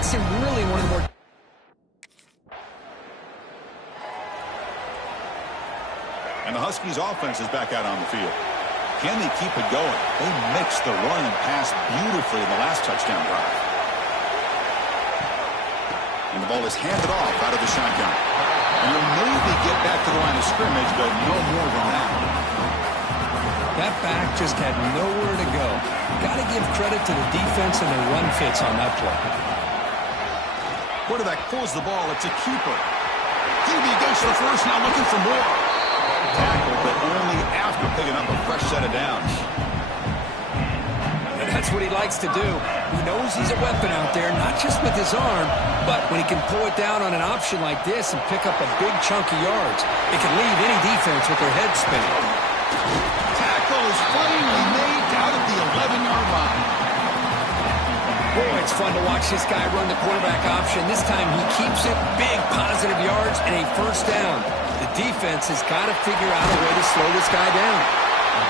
makes him really one of the more... And the Huskies offense is back out on the field. Can they keep it going? They mixed the run and pass beautifully in the last touchdown drive. And the ball is handed off out of the shotgun. And he'll maybe get back to the line of scrimmage, but no more than that. That back just had nowhere to go. Got to give credit to the defense and their run fits on that play. Quarterback pulls the ball. It's a keeper. QB goes for the first, now looking for more. Tackle, but only after picking up a fresh set of downs. And that's what he likes to do. He knows he's a weapon out there, not just with his arm, but when he can pull it down on an option like this and pick up a big chunk of yards, it can leave any defense with their head spinning. Tackle is finally made down at the 11-yard line. Boy, it's fun to watch this guy run the quarterback option. This time he keeps it, big positive yards, and a first down. The defense has got to figure out a way to slow this guy down.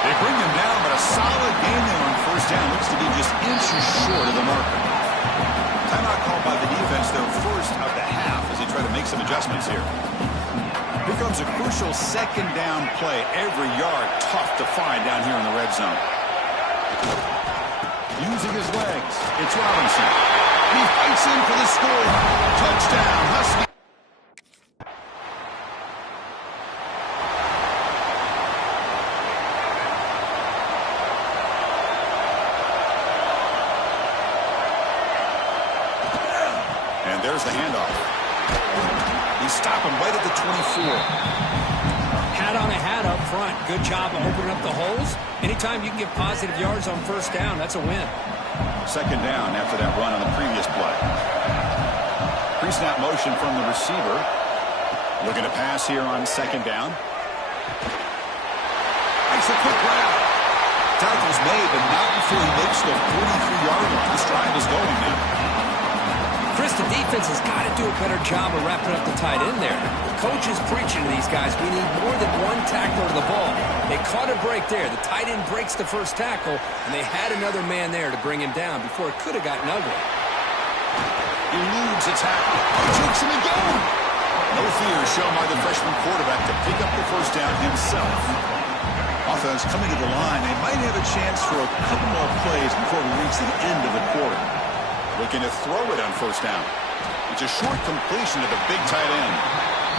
They bring him down, but a solid game there on first down. Looks to be just inches short of the marker. Timeout called by the defense, their first of the half, as they try to make some adjustments here. Here comes a crucial second down play. Every yard tough to find down here in the red zone. Using his legs, it's Robinson. He fights in for the score. Touchdown, Husky. And there's the handoff. He's stopping right at the 24. Hat on a hat up front. Good job of opening up the holes. Anytime you can get positive yards on first down, that's a win. Second down after that run on the previous play. Pre-snap motion from the receiver. Looking to pass here on second down. Makes a quick grab. Tackle's made, but not before he makes the 43-yard line. This drive is going now. Chris, the defense has got to do a better job of wrapping up the tight end there. The coach is preaching to these guys, we need more than one tackler to the ball. They caught a break there. The tight end breaks the first tackle, and they had another man there to bring him down before it could have gotten ugly. Eludes a tackle. He takes him again. No fear shown by the freshman quarterback to pick up the first down himself. Offense coming to the line. They might have a chance for a couple more plays before we reach the end of the quarter. Looking to throw it on first down. It's a short completion to the big tight end.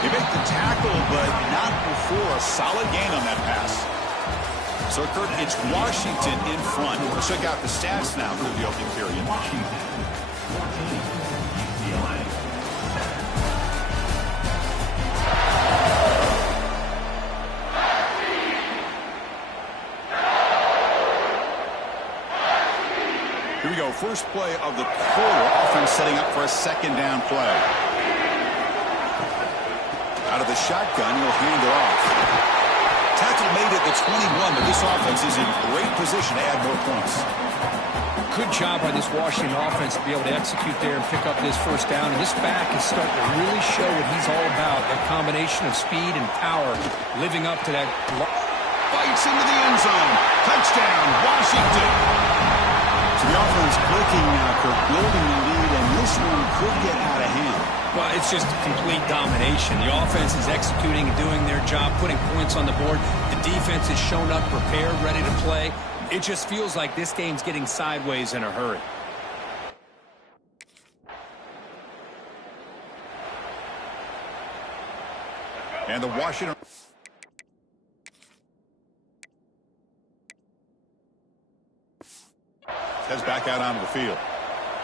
They make the tackle, but not before a solid gain on that pass. So, Kurt, it's Washington in front. We'll check out the stats now through the opening period. Here we go, first play of the quarter. Offense setting up for a second down play. Out of the shotgun, he'll hand it off. Tackle made at the 21, but this offense is in great position to add more points. Good job by this Washington offense to be able to execute there and pick up this first down. And this back is starting to really show what he's all about. That combination of speed and power living up to that. Bites into the end zone. Touchdown, Washington. So the offense clicking now, Kirk, building the lead, and this one could get out of hand. Well, it's just complete domination. The offense is executing and doing their job, putting points on the board. The defense has shown up, prepared, ready to play. It just feels like this game's getting sideways in a hurry. And the Washington... heads back out onto the field.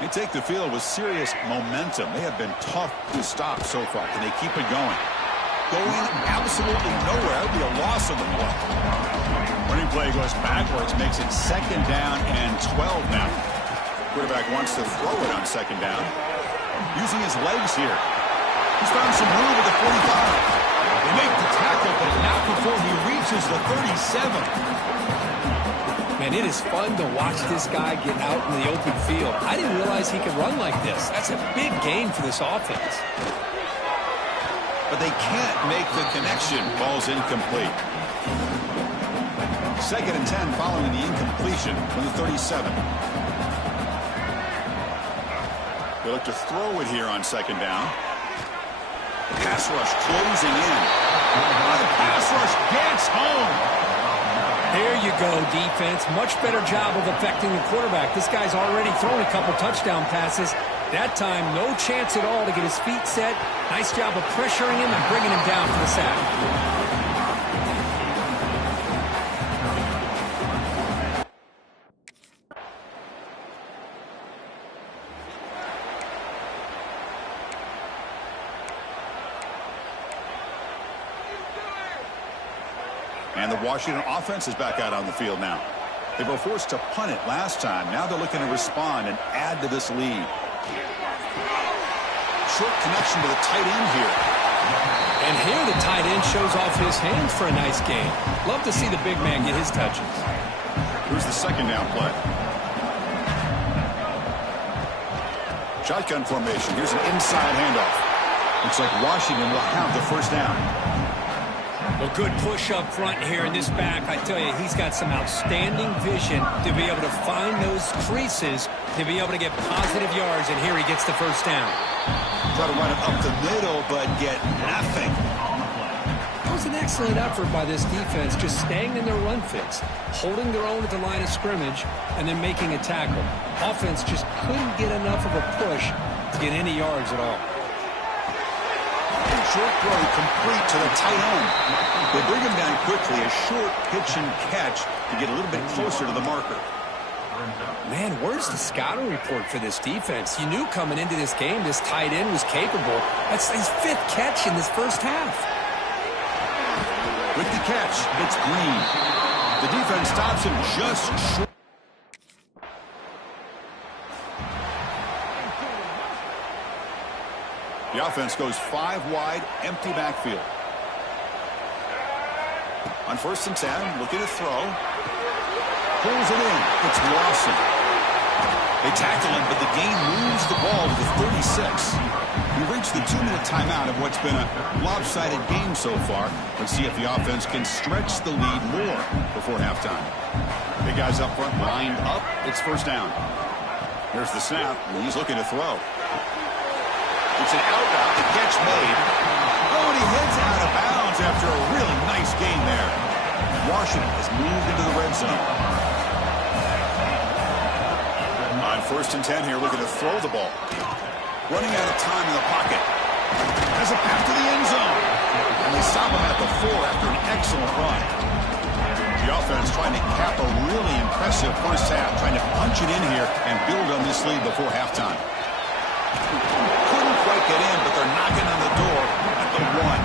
They take the field with serious momentum. They have been tough to stop so far. Can they keep it going? Going absolutely nowhere. That would be a loss of the play. Running play goes backwards, makes it second down and 12 now. Quarterback wants to throw it on second down. Using his legs here. He's found some room at the 45. They make the tackle, but not before he reaches the 37. Man, it is fun to watch this guy get out in the open field. I didn't realize he could run like this. That's a big gain for this offense. But they can't make the connection. Ball's incomplete. Second and 10 following the incompletion from the 37. They look to throw it here on second down. Pass rush closing in. The pass rush gets home. There you go, defense. Much better job of affecting the quarterback. This guy's already thrown a couple touchdown passes. That time, no chance at all to get his feet set. Nice job of pressuring him and bringing him down for the sack. And the Washington offense is back out on the field now. They were forced to punt it last time. Now they're looking to respond and add to this lead. Short connection to the tight end here. And here the tight end shows off his hands for a nice game. Love to see the big man get his touches. Here's the second down play. Shotgun formation. Here's an inside handoff. Looks like Washington will have the first down. A good push up front here in this back. I tell you, he's got some outstanding vision to be able to find those creases, to be able to get positive yards, and here he gets the first down. Try to run it up the middle, but get nothing. That was an excellent effort by this defense, just staying in their run fits, holding their own at the line of scrimmage, and then making a tackle. Offense just couldn't get enough of a push to get any yards at all. Short throw complete to the tight end. They bring him down quickly, a short pitch and catch to get a little bit closer to the marker. Man, where's the scouting report for this defense? You knew coming into this game this tight end was capable. That's his 5th catch in this first half. With the catch, it's Green. The defense stops him just short. The offense goes 5 wide, empty backfield. On 1st and 10, looking to throw. Pulls it in. It's Lawson. They tackle him, but the gain moves the ball to the 36. We reached the 2-minute timeout of what's been a lopsided game so far. Let's see if the offense can stretch the lead more before halftime. Big guys up front lined up. It's first down. Here's the snap, and he's looking to throw. It's an out route, the catch made. Oh, and he heads out of bounds after a really nice game there. Washington has moved into the red zone. On 1st and 10 here, looking to throw the ball. Running out of time in the pocket. Has a pass to the end zone. And they stop him at the 4 after an excellent run. The offense trying to cap a really impressive first half, trying to punch it in here and build on this lead before halftime. Couldn't quite get in, but they're knocking on the door at the 1.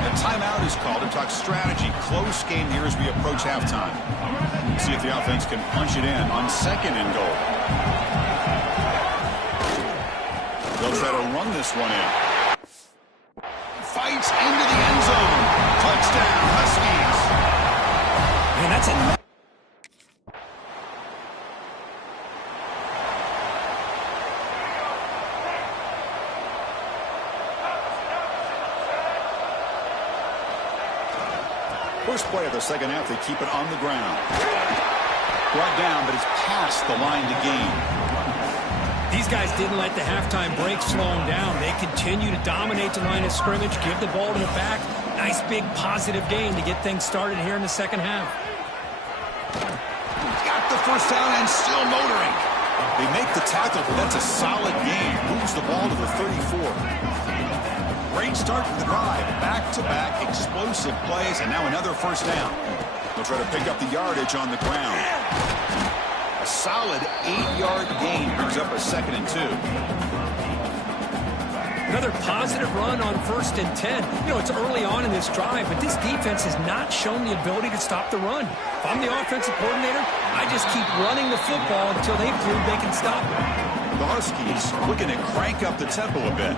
A timeout is called to talk strategy. Close game here as we approach halftime. See if the offense can punch it in on 2nd and goal. They'll try to run this one in. Fights into the end zone. Touchdown, Huskies. Man, that's a... First play of the second half, they keep it on the ground. Brought down, but it's past the line to gain. These guys didn't let the halftime break slow them down. They continue to dominate the line of scrimmage, give the ball to the back. Nice big positive gain to get things started here in the second half. Got the first down and still motoring. They make the tackle, but that's a solid gain. Moves the ball to the 34. Great start to the drive. Back-to-back explosive plays, and now another first down. They'll try to pick up the yardage on the ground. A solid 8-yard gain brings up a 2nd and 2. Another positive run on 1st and 10. You know, it's early on in this drive, but this defense has not shown the ability to stop the run. If I'm the offensive coordinator, I just keep running the football until they prove they can stop it. The Huskies looking to crank up the tempo a bit.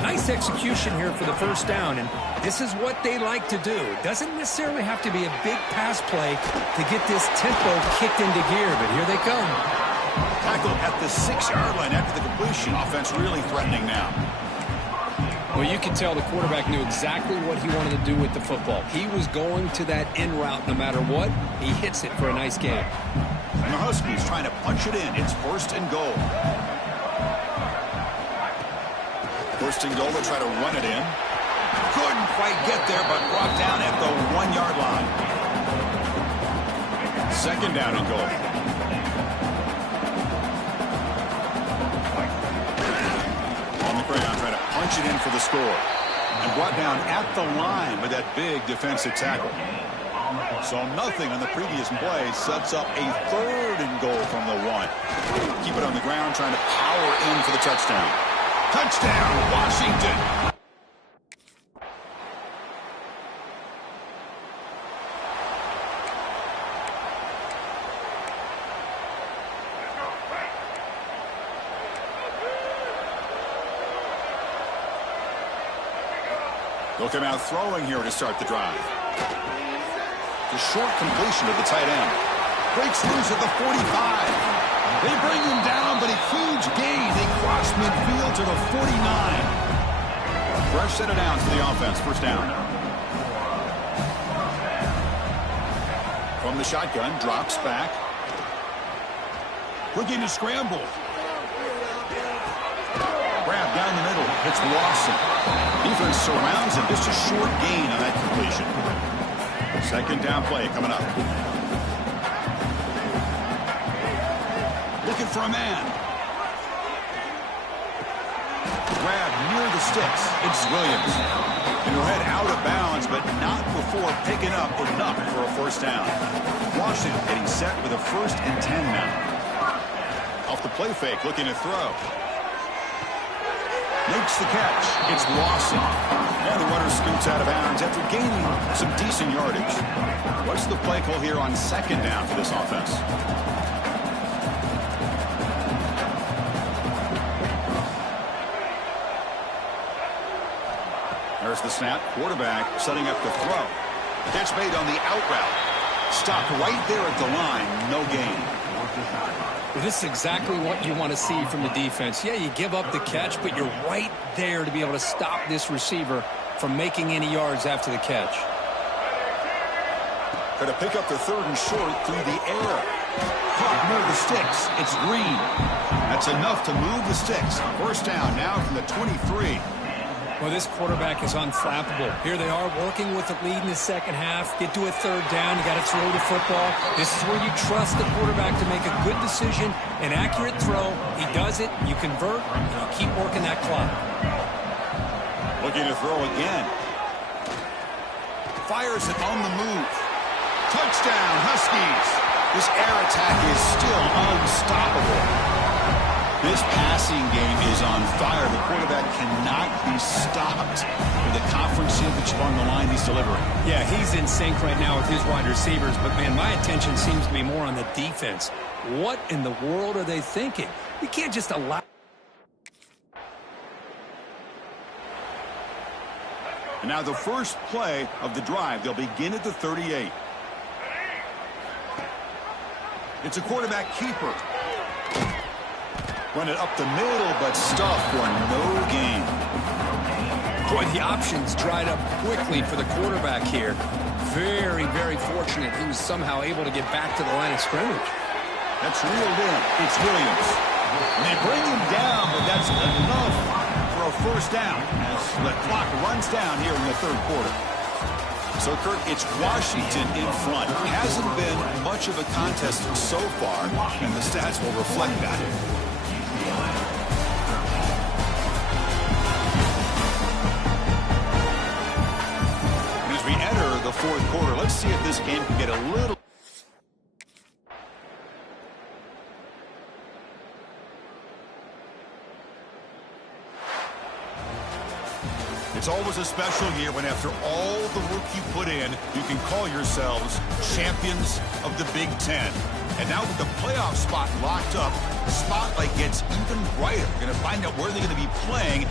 Nice execution here for the first down, and this is what they like to do. It doesn't necessarily have to be a big pass play to get this tempo kicked into gear, but here they come. Tackle at the 6-yard line after the completion. Offense really threatening now. Well, you can tell the quarterback knew exactly what he wanted to do with the football. He was going to that in route no matter what. He hits it for a nice game. And the Huskies trying to punch it in. It's 1st and goal. First and goal, they try to run it in. Couldn't quite get there, but brought down at the 1-yard line. Second down and goal. On the ground, trying to punch it in for the score. And brought down at the line with that big defensive tackle. So nothing on the previous play sets up a third and goal from the 1. Keep it on the ground, trying to power in for the touchdown. Touchdown, Washington! They'll come out throwing here to start the drive. The short completion of the tight end. Breaks loose at the 45. They bring him down, but a huge gain. They cross midfield to the 49. Fresh set it down for the offense. First down. From the shotgun, drops back. Looking to scramble. Grab down the middle. It's Lawson. Defense surrounds him. Just a short gain on that completion. Second down play coming up. Looking for a man. Grab near the sticks. It's Williams. And he'll head out of bounds, but not before picking up enough for a first down. Washington getting set with a 1st and 10 now. Off the play fake, looking to throw. Makes the catch. It's Lawson. And the runner scoots out of bounds after gaining some decent yardage. What's the play call here on second down for this offense? There's the snap. Quarterback setting up the throw. Catch made on the out route. Stopped right there at the line. No gain. This is exactly what you want to see from the defense. Yeah, you give up the catch, but you're right there to be able to stop this receiver from making any yards after the catch. Going to pick up the 3rd and short through the air. Caught near the sticks. It's Green. That's enough to move the sticks. First down now from the 23. Well, this quarterback is unflappable. Here they are working with the lead in the second half. Get to a 3rd down. You got to throw the football. This is where you trust the quarterback to make a good decision, an accurate throw. He does it. You convert, and you keep working that clock. Looking to throw again. Fires it on the move. Touchdown, Huskies. This air attack is still unstoppable. This passing game is on fire. The quarterback cannot be stopped with the conference championship on the line he's delivering. Yeah, he's in sync right now with his wide receivers, but, man, my attention seems to be more on the defense. What in the world are they thinking? You can't just allow... And now the first play of the drive. They'll begin at the 38. It's a quarterback keeper. Run it up the middle, but stuffed for no gain. Boy, the options dried up quickly for the quarterback here. Very, very fortunate he was somehow able to get back to the line of scrimmage. That's reeled in. It's Williams. And they bring him down, but that's enough for a first down as the clock runs down here in the 3rd quarter. So, Kurt, it's Washington in front. It hasn't been much of a contest so far, and the stats will reflect that. And as we enter the 4th quarter, let's see if this game can get a little... It's always a special year when after all the work you put in, you can call yourselves champions of the Big Ten. And now with the playoff spot locked up, the spotlight gets even brighter. We're going to find out where they're going to be playing